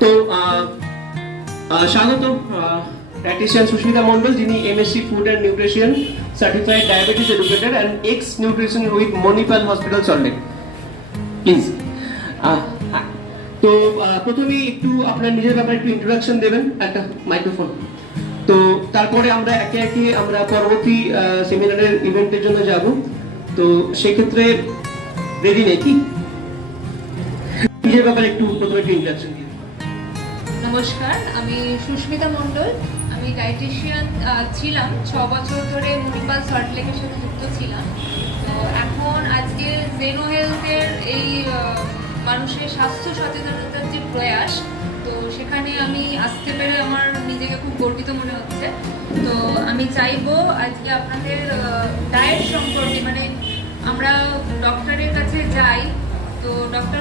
তো স্বাগত ডায়েটিশিয়ান সুস্মিতা মন্ডল, যিনি MSc food and nutrition certified diabetes educator and x nutrition with Manipal hospital Salt Lake. Please. তো প্রথমেই একটু আপনার নিজের ব্যাপারে একটু ইন্ট্রোডাকশন দেবেন, একটা মাইক্রোফোন। তো তারপরে আমরা একে একে আমরা পরবর্তী সেমিনারের ইভেন্টের জন্য যাব। তো সেক্ষেত্রে রেডি নাকি? নিজের ব্যাপারে একটু প্রথমে একটু ইন্ট্রোডাকশন দিন। নমস্কার, আমি সুস্মিতা মন্ডল। আমি ডায়েটিশিয়ান ছিলাম 6 বছর ধরে, মণিপাল সল্টলেকের সাথে যুক্ত ছিলাম। তো এখন আজকে জেনো হেলথের এই মানুষের স্বাস্থ্য সচেতনতার যে প্রয়াস, তো সেখানে আমি আসতে পেরে আমার নিজেকে খুব গর্বিত মনে হচ্ছে। তো আমি চাইবো আজকে আপনাদের ডায়েট সম্পর্কে, মানে আমরা ডক্টরের কাছে যাই, তো ডক্টর